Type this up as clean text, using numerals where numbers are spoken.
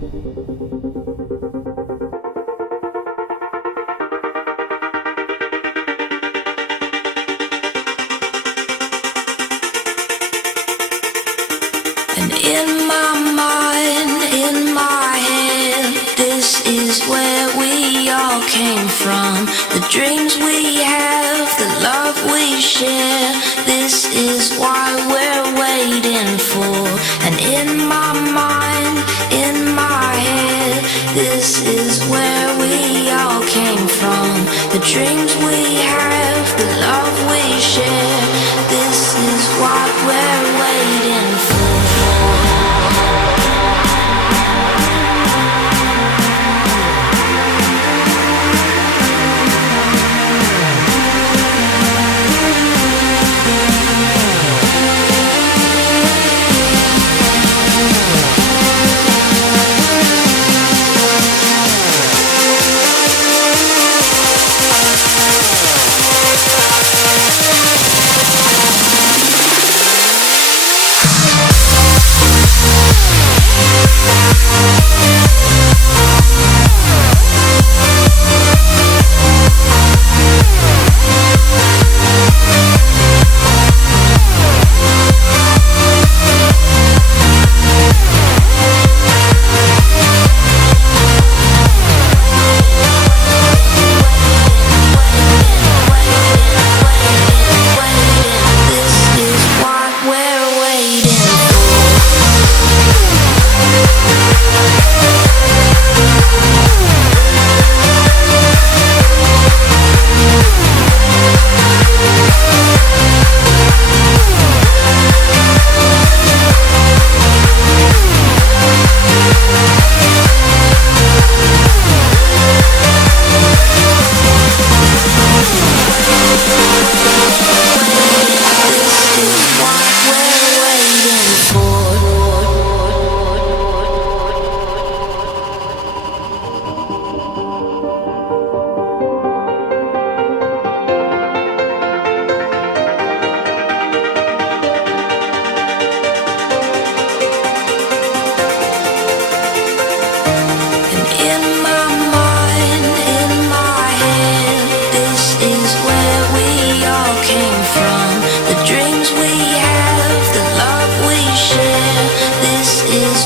And in my mind, in my head, this is where we all came from. The dreams we have, the love we share, this is why we're waiting for. And in my mind, in my head, this is where we all came from. The dreams we have, the love we share, this is what we're waiting for. Is